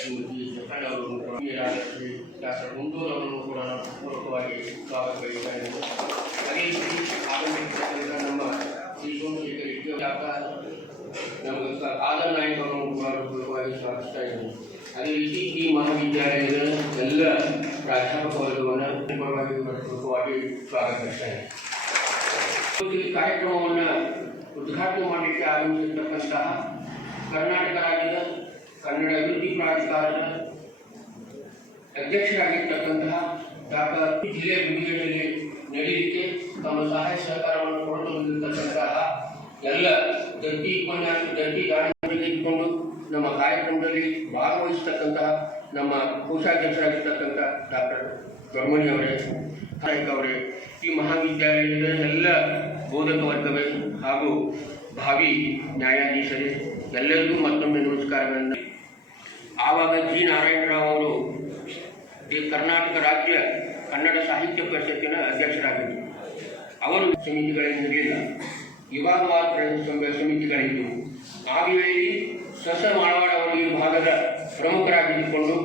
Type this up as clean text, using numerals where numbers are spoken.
ಶ್ರೀಮತಿ ಜಫರ್ ಅವರನ್ನು ಶ್ರೀ ಡಾಕ್ಟರ್ ಗುಂಡೂರು ಅವರನ್ನು ಕೂಡ ಪೂರ್ವಕವಾಗಿ ಸ್ವಾಗತ ಬಯಸಿದ್ದಾರೆ. ಅದೇ ರೀತಿ ಆಗಮಿಸಿರ್ತಕ್ಕಂಥ ನಮ್ಮ ಶ್ರೀ ಸೋಮಶೇಖರ್ ಇಟ್ಟಾಕ ನಮ್ಮ ಆದರ್ ನಾಯಕ್ ಅವರನ್ನು ಕೂಡ ಪೂರ್ವಕವಾಗಿ ಸ್ವಾಗತಿಸ್ತಾ ಇದ್ದೇನೆ. ಅದೇ ರೀತಿ ಈ ಮಹಾವಿದ್ಯಾಲಯದ ಎಲ್ಲ ಪ್ರಾಧ್ಯಾಪಕ ವರ್ಗವನ್ನು ಪೂರ್ವಕವಾಗಿ ಸ್ವಾಗತಿಸ್ತಾ ಇದ್ದೇನೆ. ಈ ಕಾರ್ಯಕ್ರಮವನ್ನು ಉದ್ಘಾಟನೆ ಮಾಡಲಿಕ್ಕೆ ಆಗಮಿಸಿರ್ತಕ್ಕಂತಹ ಕರ್ನಾಟಕ ರಾಜ್ಯದ ಕನ್ನಡ ಅಭಿವೃದ್ಧಿ ಪ್ರಾಧಿಕಾರದ ಅಧ್ಯಕ್ಷರಾಗಿರ್ತಕ್ಕಂತಹ ಡಾಕ್ಟರ್ ಜಿಲ್ಲೆಯ ವಿಭಜನೆಯಲ್ಲಿ ನಡೆಯಲಿಕ್ಕೆ ತಮ್ಮ ಸಹಾಯ ಸಹಕಾರವನ್ನು ಕೊಟ್ಟು ಬಂದಿರತಕ್ಕಂತಹ ಎಲ್ಲ ದತ್ತಿ ಉಪನ್ಯಾಸ ದತ್ತಿ ದಾಳಿಗಳಿಗೆ ಇಟ್ಕೊಂಡು ನಮ್ಮ ಕಾರ್ಯಕ್ರಮದಲ್ಲಿ ಭಾಗವಹಿಸತಕ್ಕಂತಹ ನಮ್ಮ ಕೋಶಾಧ್ಯಕ್ಷರಾಗಿರ್ತಕ್ಕಂಥ ಡಾಕ್ಟರ್ ಗರ್ಮಣಿ ಅವರೇ, ನಾಯಕ್ ಅವರೇ, ಈ ಮಹಾವಿದ್ಯಾಲಯದ ಎಲ್ಲ ಬೋಧಕ ವರ್ಗವೇ ಹಾಗೂ ಭಾವಿ ನ್ಯಾಯಾಧೀಶರೇ, ಎಲ್ಲರಿಗೂ ಮತ್ತೊಮ್ಮೆ ನಮಸ್ಕಾರಗಳನ್ನು. ಆವಾಗ ಜಿ ನಾರಾಯಣರಾವ್ ಅವರು ಕರ್ನಾಟಕ ರಾಜ್ಯ ಕನ್ನಡ ಸಾಹಿತ್ಯ ಪರಿಷತ್ತಿನ ಅಧ್ಯಕ್ಷರಾಗಿದ್ದರು. ಅವರು ಸಮಿತಿಗಳೇನಿರಲಿಲ್ಲ, ವಿವಾದವಾದ ಸಮಿತಿಗಳಿದ್ದವು. ಆ ವೇಳೆಯಲ್ಲಿ ಸಸ ಮಾಳವಾಡ ಅವರು ಈ ಭಾಗದ ಪ್ರಮುಖರಾಗಿದ್ದುಕೊಂಡು